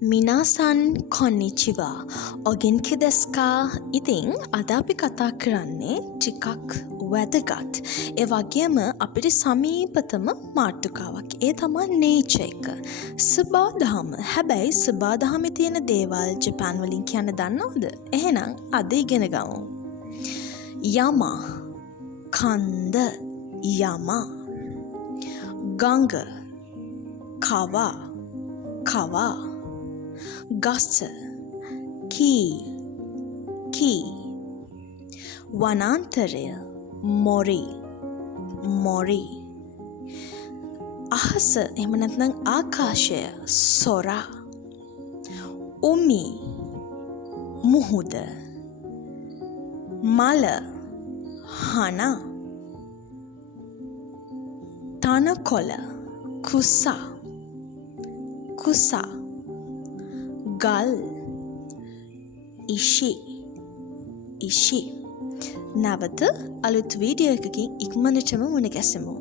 මිනාසන් කොන්නිචිවා ඔගෙන්කි දෙස්කා. ඉතින් අද අපි කතා කරන්නේ ටිකක් වැදගත් ඒ වගේම අපිට සමීපතම මාතෘකාවක්. ඒ තමයි නේචර් එක. සබාදහම. හැබැයි සබාදහමේ තියෙන දේවල් ජපාන් වලින් කියන්න දන්නවද? එහෙනම් අද ඉගෙන ගමු. යම කන්ද යම ගඟ කවා කවා ගස කී වනාන්තරය මොරි අහස එහෙම නැත්නම් ආකාශය සොරා උමි මුහුද මල හන තනකොළ කුසා ගල් ඉෂි නැවත අලුත් වීඩියෝ එකකින් ඉක්මනටම මුණ ගැසෙමු.